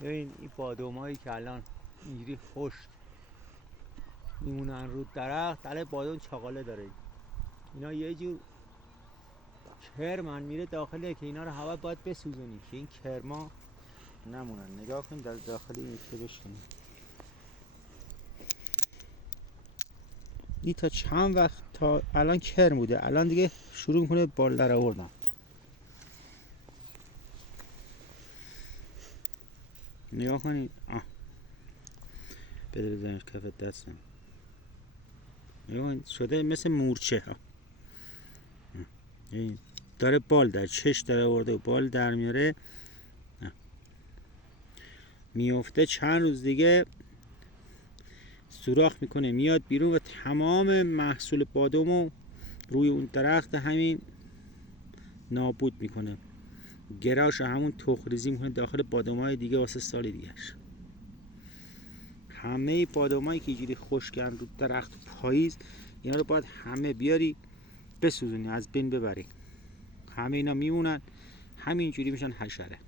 ببین این بادامایی که الان اینجوری خشک میمونن رو درخت، علی بادام چاقاله داره. اینا یه جور کرمن میره داخله که اینا رو هوا باید بسوزونی که این کرما نمونن. نگاه کن در داخل این که بشکنی. این تا چند وقت تا الان کرم بوده، الان دیگه شروع میکنه بال در آوردن. نگاه کنید. بده بزنش کف دستم. نگاه کنید شده مثل مورچه ها. داره بال در چش در آورده و بال در میاره، میفته چند روز دیگه سوراخ میکنه میاد بیرون و تمام محصول بادامو روی اون درخت همین نابود میکنه. گراش همون تخم‌ریزی میکنه داخل بادامای دیگه واسه سال دیگهش. همه بادامایی که اینجوری خشکن رو درخت پاییز، اینا رو باید همه بیاری بسوزونی، از بین ببری. همه اینا میمونن همینجوری میشن حشره.